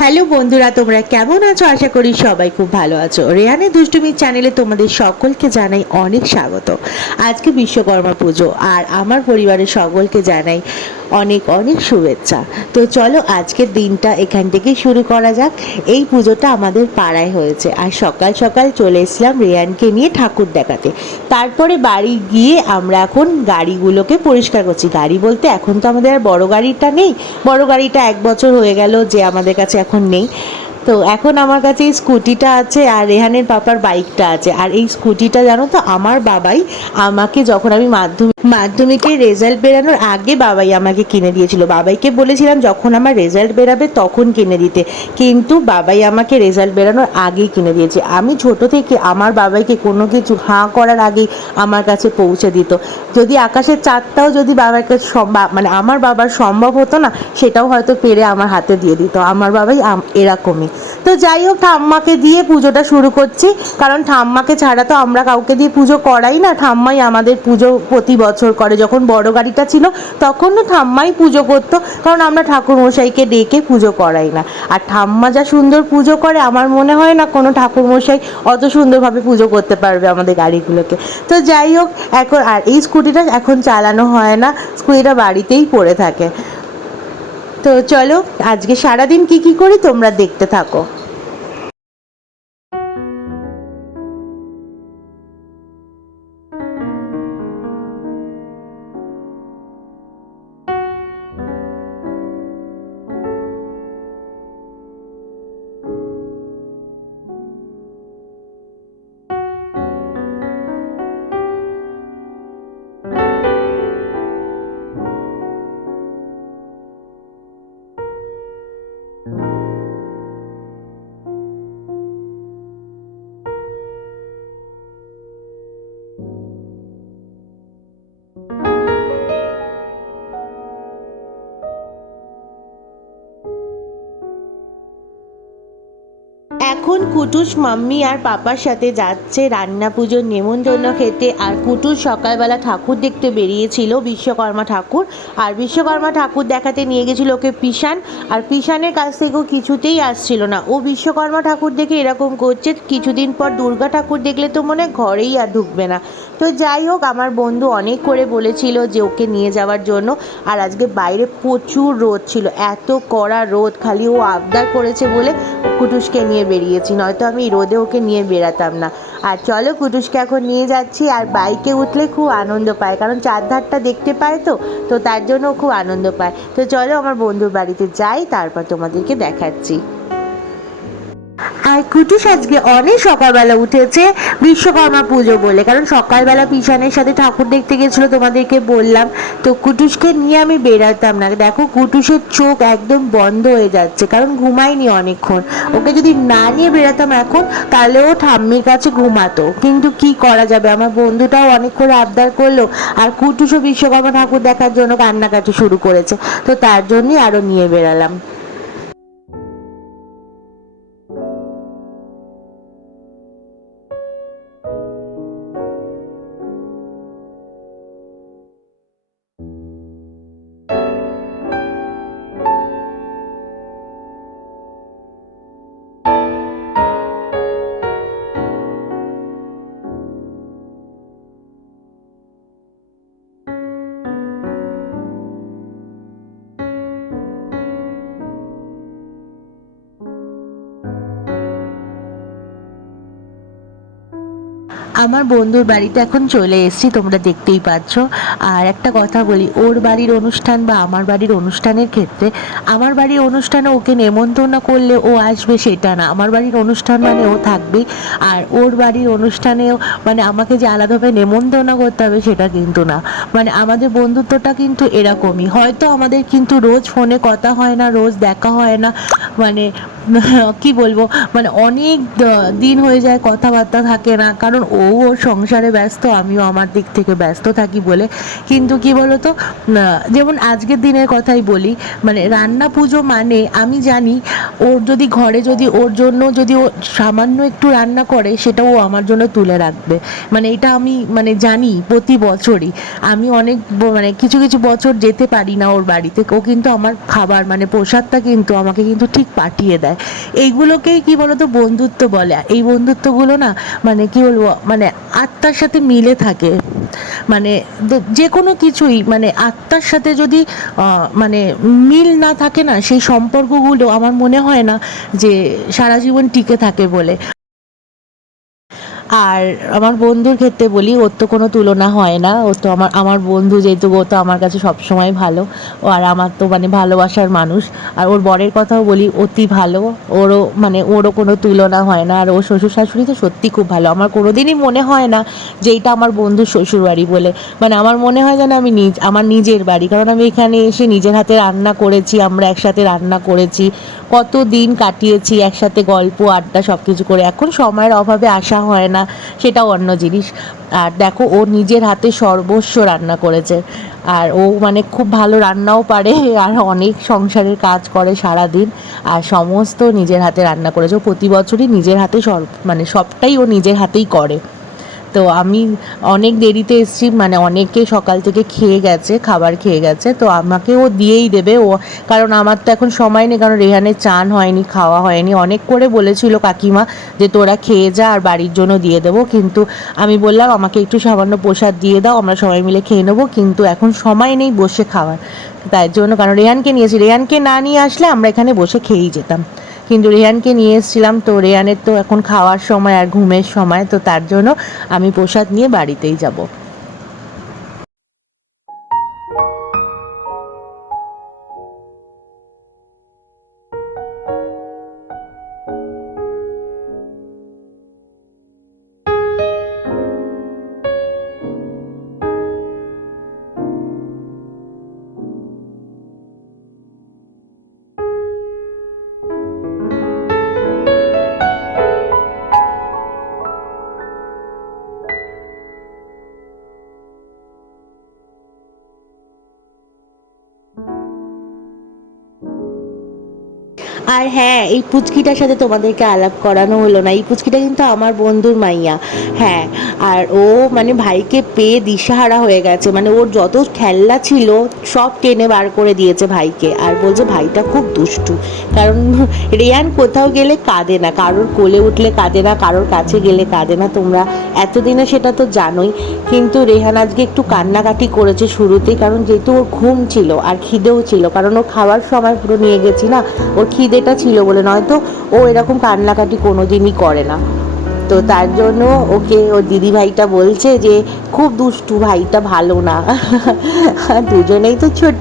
Hello বন্ধুরা, তোমরা কেমন আছো? আশা করি সবাই খুব ভালো আছো। রেহানের দুষ্টুমির চ্যানেলে তোমাদের সকলকে জানাই অনেক স্বাগত। আজকে বিশ্বকর্মা পুজো, আর আমার পরিবারের সকলকে জানাই অনেক অনেক শুভেচ্ছা। তো চলো আজকের দিনটা এখান থেকেই শুরু করা যাক। এই পুজোটা আমাদের পাড়ায় হয়েছে, আর সকাল সকাল চলে এসেছিলাম রেহানকে নিয়ে ঠাকুর দেখাতে। তারপরে বাড়ি গিয়ে আমরা এখন গাড়িগুলোকে পরিষ্কার করছি। গাড়ি বলতে এখন তো আমাদের আর বড় গাড়িটা নেই, বড় গাড়িটা 1 বছর হয়ে গেল যে আমাদের কাছে এখন নেই। তো এখন আমার কাছে এই স্কুটিটা আছে, আর রেহানের পাপার বাইকটা আছে। আর এই স্কুটিটা জানো তো আমার বাবাই আমাকে, যখন আমি মাধ্যমিকের রেজাল্ট বেরানোর আগে বাবাই আমাকে কিনে দিয়েছিল। বাবাইকে বলেছিলাম যখন আমার রেজাল্ট বেরাবে তখন কিনে দিতে, কিন্তু বাবাই আমাকে রেজাল্ট বেরানোর আগেই কিনে দিয়েছে। আমি ছোট থেকে আমার বাবাইকে কোনো কিছু হাঁ করার আগেই আমার কাছে পৌঁছে দিত। যদি আকাশের চাঁদটাও যদি বাবার কাছে মানে আমার বাবার সম্ভব হতো না, সেটাও হয়তো পেরে আমার হাতে দিয়ে দিত। আমার বাবাই এরকমই। তো যাই হোক, ঠাম্মাকে দিয়ে পুজোটা শুরু করছি, কারণ ঠাম্মাকে ছাড়া তো আমরা কাউকে দিয়ে পুজো করাই না। ঠাম্মাই আমাদের পুজো প্রতি বছর করে। যখন বড় গাড়িটা ছিল তখনও ঠাম্মাই পুজো করতো, কারণ আমরা ঠাকুরমশাইকে ডেকে পুজো করাই না। আর ঠাম্মা যা সুন্দর পুজো করে, আমার মনে হয় না কোনো ঠাকুরমশাই অত সুন্দরভাবে পুজো করতে পারবে আমাদের গাড়িগুলোকে। তো যাই হোক, এখন আর এই স্কুটিটা এখন চালানো হয় না, স্কুটিটা বাড়িতেই পড়ে থাকে। তো চলো আজকে সারাদিন কি কি করি তোমরা দেখতে থাকো। এখন কুটুস মাম্মি আর পাপার সাথে যাচ্ছে রান্না পুজোর নেমন্তন্ন খেতে। আর কুটুস সকালবেলা ঠাকুর দেখতে বেরিয়েছিল, বিশ্বকর্মা ঠাকুর। আর বিশ্বকর্মা ঠাকুর দেখাতে নিয়ে গেছিল ওকে পিসান। আর পিসানের কাছ থেকেও কিছুতেই আসছিল না। ও বিশ্বকর্মা ঠাকুর দেখে এরকম করছে, কিছুদিন পর দুর্গা ঠাকুর দেখলে তো মনে ঘরেই আর ঢুকবে না। তো যাই হোক, আমার বন্ধু অনেক করে বলেছিল যে ওকে নিয়ে যাওয়ার জন্য। আর আজকে বাইরে প্রচুর রোদ ছিল, এত কড়া রোদ, খালি ও আবদার করেছে বলে কুটুসকে নিয়ে বেরিয়েছি, নয়তো আমি রোদে ওকে নিয়ে বেরাতাম না। আর চলো কুটুসকে এখন নিয়ে যাচ্ছি। আর বাইকে উঠলে খুব আনন্দ পায়, কারণ চারধারটা দেখতে পায়, তো তো তার জন্য খুব আনন্দ পায়। তো চলো আমার বন্ধুর বাড়িতে যাই, তারপর তোমাদেরকে দেখাচ্ছি। আর কুটুস আজকে অনেক সকালবেলা উঠেছে বিশ্বকর্মা পুজো বলে, কারণ সকালবেলা পিসানের সাথে ঠাকুর দেখতে গেছিলো, তোমাদেরকে বললাম। তো কুটুসকে নিয়ে আমি বেরাতাম না। দেখো কুটুসের চোখ একদম বন্ধ হয়ে যাচ্ছে, কারণ ঘুমায়নি অনেকক্ষণ। ওকে যদি না নিয়ে বেরাতাম এখন, তাহলে ও ঠাম্মির কাছে ঘুমাতো। কিন্তু কি করা যাবে, আমার বন্ধুটাও অনেক করে আবদার করলো, আর কুটুসও বিশ্বকর্মা ঠাকুর দেখার জন্য কান্নাকাটি শুরু করেছে। তো তার জন্যই আরো নিয়ে বেরালাম। আমার বন্ধুর বাড়িতে এখন চলে এসেছি, তোমরা দেখতেই পাচ্ছ। আর একটা কথা বলি, ওর বাড়ির অনুষ্ঠান বা আমার বাড়ির অনুষ্ঠানের ক্ষেত্রে, আমার বাড়ির অনুষ্ঠানে ওকে নেমন্তন্ন করলে ও আসবে সেটা না, আমার বাড়ির অনুষ্ঠান মানে ও থাকবেই। আর ওর বাড়ির অনুষ্ঠানেও মানে আমাকে যে আলাদাভাবে নেমন্তন্ন করতে হবে সেটা কিন্তু না। মানে আমাদের বন্ধুত্বটা কিন্তু এরকমই। হয়তো আমাদের কিন্তু রোজ ফোনে কথা হয় না, রোজ দেখা হয় না, মানে কি বলবো, মানে অনেক দিন হয়ে যায়, কথাবার্তা থাকে না, কারণ ও ওর সংসারে ব্যস্ত, আমিও আমার দিক থেকে ব্যস্ত থাকি বলে। কিন্তু কি বলতো, যেমন আজকের দিনের কথাই বলি, মানে রান্না পুজো মানে আমি জানি ওর যদি ঘরে যদি ওর জন্য যদি ও সামান্য একটু রান্না করে সেটাও ও আমার জন্য তুলে রাখবে। মানে এটা আমি মানে জানি প্রতি বছরই। আমি অনেক মানে কিছু কিছু বছর যেতে পারি না ওর বাড়িতে, ও কিন্তু আমার খাবার মানে প্রসাদটা কিন্তু আমাকে কিন্তু ঠিক পাঠিয়ে দেয়। এইগুলোকেই কি বলতো বন্ধুত্ব বলে। এই বন্ধুত্বগুলো না মানে কি বলবো মানে আত্মার সাথে মিলে থাকে। মানে যে কোনো কিছুই মানে আত্মার সাথে যদি মানে মিল না থাকে না, সেই সম্পর্কগুলো আমার মনে হয় না যে সারা জীবন টিকে থাকে বলে। আর আমার বন্ধুর ক্ষেত্রে বলি, ওর তো কোনো তুলনা হয় না। ও তো আমার বন্ধু, যেহেতু ও তো আমার কাছে সবসময় ভালো। ও আর আমার তো মানে ভালোবাসার মানুষ। আর ওর বরের কথাও বলি, অতি ভালো। ওরও কোনো তুলনা হয় না। আর ওর শ্বশুর শাশুড়ি তো সত্যি খুব ভালো। আমার কোনোদিনই মনে হয় না যে এইটা আমার বন্ধুর শ্বশুরবাড়ি বলে। মানে আমার মনে হয় যেন আমি আমার নিজের বাড়ি। কারণ আমি এখানে এসে নিজের হাতে রান্না করেছি, আমরা একসাথে রান্না করেছি, কত দিন কাটিয়েছি একসাথে, গল্প আড্ডা সব কিছু করে। এখন সময়ের অভাবে আসা হয় না, সেটাও অন্য জিনিস। আর দেখো, ও নিজের হাতে সর্বস্ব রান্না করেছে। আর ও মানে খুব ভালো রান্নাও পারে, আর অনেক সংসারের কাজ করে সারাদিন। আর সমস্ত নিজের হাতে রান্না করেছে। ও প্রতি বছরই নিজের হাতে মানে সবটাই ও নিজের হাতেই করে। তো আমি অনেক দেরিতে এসেছি, মানে অনেকে সকাল থেকে খেয়ে গেছে, খাবার খেয়ে গেছে, তো আমাকে ও দিয়েই দেবে। ও কারণ আমার তো এখন সময় নেই, কারণ রেহানের চান হয়নি, খাওয়া হয়নি। অনেক করে বলেছিল কাকিমা যে তোরা খেয়ে যা আর বাড়ির জন্য দিয়ে দেবো, কিন্তু আমি বললাম আমাকে একটু সামান্য প্রসাদ দিয়ে দাও, আমরা সবাই মিলে খেয়ে নেবো, কিন্তু এখন সময় নেই বসে খাওয়ার। তাই জন্য, কারণ রেহানকে নিয়েছি, রেহানকে না নিয়ে আসলে আমরা এখানে বসে খেয়েই যেতাম, কিন্তু রেহানকে নিয়ে এসেছিলাম। তো রেহানের তো এখন খাওয়ার সময় আর ঘুমের সময়, তো তার জন্য আমি প্রসাদ নিয়ে বাড়িতেই যাব। আর হ্যাঁ, এই পুচকিটার সাথে তোমাদেরকে আলাপ করানো হলো না, এই পুচকিটা কিন্তু আমার বন্ধুর মাইয়া। হ্যাঁ, আর ও মানে ভাইকে পেয়ে দিশাহারা হয়ে গেছে। মানে ওর যত খেলনা ছিল সব টেনে বার করে দিয়েছে ভাইকে, আর বলছে ভাইটা খুব দুষ্টু। কারণ রেয়ান কোথাও গেলে কাঁদে না, কারোর কোলে উঠলে কাঁদে না, কারোর কাছে গেলে কাঁদে না, তোমরা এতদিনে সেটা তো জানোই। কিন্তু রেহান আজকে একটু কান্নাকাটি করেছে শুরুতেই, কারণ যেহেতু ওর ঘুম ছিল আর খিদেও ছিল, কারণ ও খাওয়ার সময় পুরো নিয়ে গেছি না, ওর খিদেটা ছিল বলে, নয়তো ও এরকম কান্নাকাটি কোনো দিনই করে না। তো তার জন্য ওকে ওর দিদি ভাইটা বলছে যে খুব দুষ্টু, ভাইটা ভালো না। দুজনেই তো ছোট।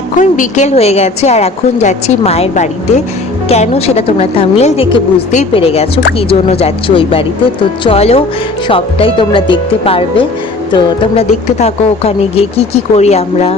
এখন বিকেল হয়ে গেছে, আর এখন যাচ্ছি মায়ের বাড়িতে। কেন সেটা তোমরা থাম্বনেল দেখে বুঝতেই পেরে গেছো কী জন্য যাচ্ছি ওই বাড়িতে। তো চলো, সবটাই তোমরা দেখতে পারবে। তো তোমরা দেখতে থাকো ওখানে গিয়ে কি কি করি আমরা।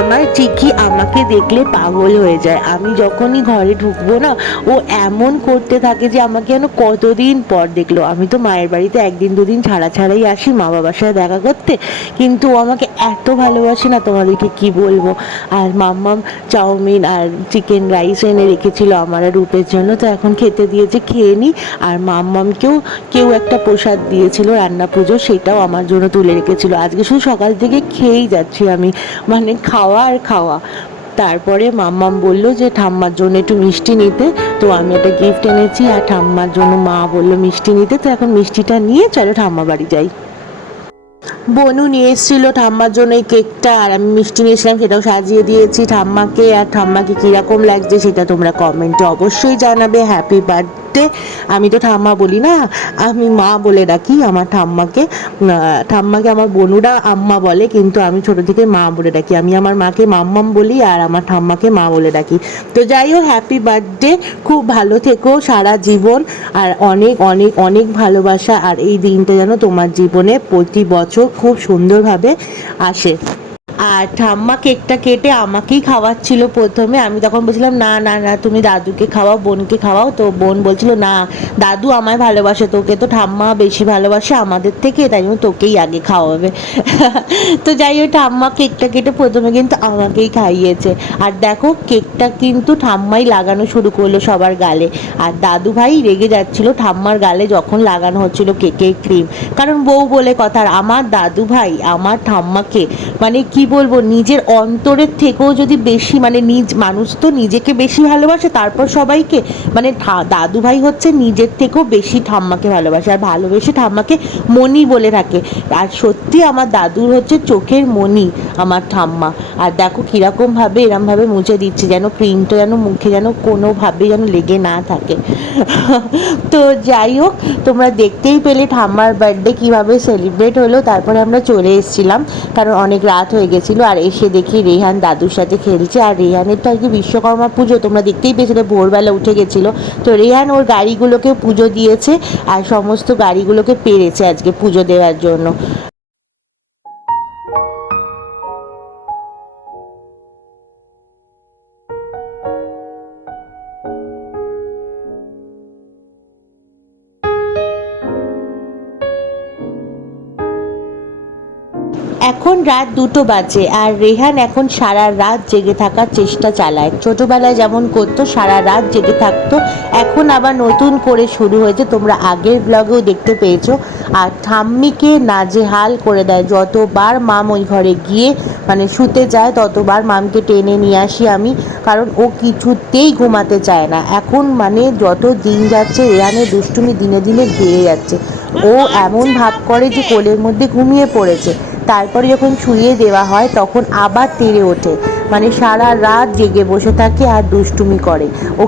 আমার চিকি আমাকে দেখলে পাগল হয়ে যায়। আমি যখনই ঘরে ঢুকবো না, ও এমন করতে থাকে যে আমাকে যেন কতদিন পর দেখলো। আমি তো মায়ের বাড়িতে একদিন দুদিন ছাড়া ছাড়াই আসি মা বাবার সাথে দেখা করতে, কিন্তু ও আমাকে এত ভালোবাসে না, তোমাদেরকে কি বলবো। আর মাম্মাম চাউমিন আর চিকেন রাইস এনে রেখেছিল আমার আর রূপের জন্য, তো এখন খেতে দিয়েছে, খেয়ে নিই। আর মাম্মামকেও কেউ একটা প্রসাদ দিয়েছিল রান্না পুজো, সেটাও আমার জন্য তুলে রেখেছিল। আজকে শুধু সকাল থেকে খেয়েই যাচ্ছি আমি, মানে খাওয়া আর খাওয়া। তারপরে মাম্মাম বললো যে ঠাম্মার জন্য একটু মিষ্টি নিতে, তো আমি একটা গিফট এনেছি, আর ঠাম্মার জন্য মা বললো মিষ্টি নিতে, তো এখন মিষ্টিটা নিয়ে চলো ঠাম্মা বাড়ি যাই। বনু নিয়ে এসেছিল ঠাম্মার জন্য এই কেকটা, আর আমি মিষ্টি নিয়েছিলাম, সেটাও সাজিয়ে দিয়েছি ঠাম্মাকে। আর ঠাম্মাকে কীরকম লাগছে সেটা তোমরা কমেন্টে অবশ্যই জানাবে। Happy birthday. বার্থডে। আমি তো ঠাম্মা বলি না, আমি মা বলে ডাকি আমার ঠাম্মাকে। ঠাম্মাকে আমার বোনুরা আম্মা বলে, কিন্তু আমি ছোট থেকে মা বলে ডাকি। আমি আমার মাকে মাম্মাম বলি আর আমার ঠাম্মাকে মা বলে ডাকি। তো যাই হোক, হ্যাপি বার্থডে, খুব ভালো থেকো সারা জীবন, আর অনেক অনেক অনেক ভালোবাসা। আর এই দিনটা যেন তোমার জীবনে প্রতি বছর খুব সুন্দরভাবে আসে। আর ঠাম্মা কেকটা কেটে আমাকেই খাওয়াচ্ছিল প্রথমে। আমি তখন বলছিলাম না না না, তুমি দাদুকে খাওয়াও, বোনকে খাওয়াও। তো বোন বলছিল না, দাদু আমায় ভালোবাসে, তোকে তো ঠাম্মা বেশি ভালোবাসে আমাদের থেকে, তাই জন্য তোকেই আগে খাওয়াবে। তো যাই হোক, ঠাম্মা কেকটা কেটে প্রথমে কিন্তু আমাকেই খাইয়েছে। আর দেখো, কেকটা কিন্তু ঠাম্মাই লাগানো শুরু করলো সবার গালে। আর দাদু ভাই রেগে যাচ্ছিল ঠাম্মার গালে যখন লাগানো হচ্ছিল কেকের ক্রিম, কারণ বউ বলে কথা। আর আমার দাদু ভাই আমার ঠাম্মাকে মানে কি বলবো, নিজের অন্তরের থেকেও যদি বেশি, মানে নিজ মানুষ তো নিজেকে বেশি ভালোবাসে তারপর সবাইকে, মানে দাদু ভাই হচ্ছে নিজের থেকেও বেশি ঠাম্মাকে ভালোবাসে, আর ভালোবেসে ঠাম্মাকে মণি বলে থাকে। আর সত্যি আমার দাদুর হচ্ছে চোখের মণি আমার ঠাম্মা। আর দেখো কীরকমভাবে এরমভাবে মুছে দিচ্ছে, যেন ক্রিমটা যেন মুখে যেন কোনোভাবে যেন লেগে না থাকে। তো যাই হোক, তোমরা দেখতেই পেলে ঠাম্মার বার্থডে কীভাবে সেলিব্রেট হলো। তারপরে আমরা চলে এসেছিলাম, কারণ অনেক রাত হয়ে গেছিলো। আর এসে দেখি রেহান দাদুর সাথে খেলছে। আর রেহানের তো আজকে বিশ্বকর্মা পুজো, তোমরা দেখতেই পেয়েছিলে, ভোরবেলা উঠে গেছিলো। তো রেহান ওর গাড়িগুলোকে পুজো দিয়েছে আর সমস্ত গাড়িগুলোকে পেরেছে আজকে পুজো দেওয়ার জন্য। এখন রাত 2টো বাজে, আর রেহান এখন সারা রাত জেগে থাকার চেষ্টা চালায়। ছোটোবেলায় যেমন করতো সারা রাত জেগে থাকতো, এখন আবার নতুন করে শুরু হয়েছে, তোমরা আগের ব্লগেও দেখতে পেয়েছো। আর ঠাম্মিকে নাজেহাল করে দেয়। যতবার মাম ওই ঘরে গিয়ে মানে শুতে যায়, ততবার মামকে টেনে নিয়ে আসি আমি, কারণ ও কিছুতেই ঘুমাতে চায় না। এখন মানে যত দিন যাচ্ছে রেহানের দুষ্টুমি দিনে দিনে বেড়ে যাচ্ছে। ও এমন ভাব করে যে কোলের মধ্যে ঘুমিয়ে পড়েছে, তারপরে যখন শুইয়ে দেওয়া হয় তখন আবার তেড়ে ওঠে, মানে সারা রাত জেগে বসে থাকে আর দুষ্টুমি করে। ও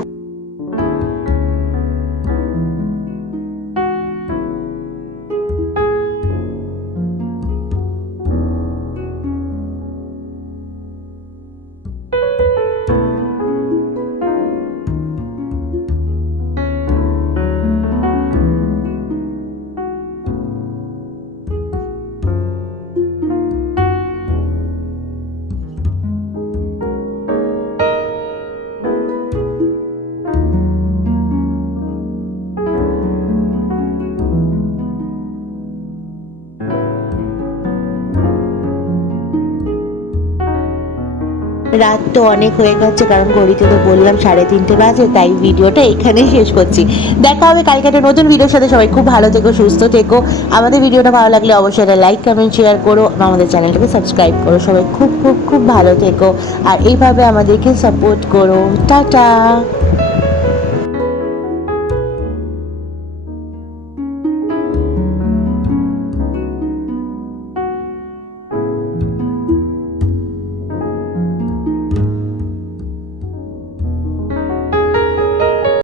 রাত তো অনেক হয়ে গেছে, কারণ ঘড়িতে তো বললাম 3:30 বাজে, তাই ভিডিওটা এখানেই শেষ করছি। দেখা হবে কালকে একটা নতুন ভিডিওর সাথে। সবাই খুব ভালো থেকো, সুস্থ থেকো। আমাদের ভিডিওটা ভালো লাগলে অবশ্যই একটা লাইক কমেন্ট শেয়ার করো, আমাদের চ্যানেলটাকে সাবস্ক্রাইব করো। সবাই খুব খুব খুব ভালো থেকো, আর এইভাবে আমাদেরকে সাপোর্ট করো। টাটা।